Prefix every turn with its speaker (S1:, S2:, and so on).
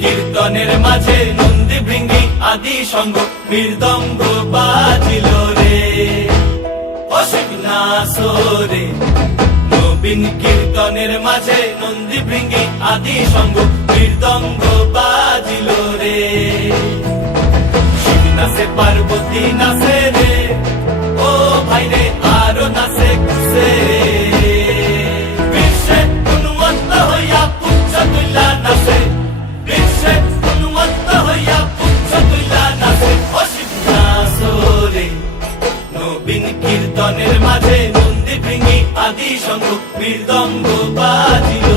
S1: কীর্তনের মাঝে নন্দী ভৃঙ্গি আদি সঙ্গ মৃদঙ্গ বাজিল রে। অসিক না সোরে নবীন কীর্তনের মাঝে নন্দী ভৃঙ্গি আদি সঙ্গ মৃদঙ্গ বাজিল রে। শিব নাচে পার্বতী নাচে কীর্তনের মাঝে নন্দী ভেঙে আদি সঙ্গ বীরদঙ্গ বাজিল।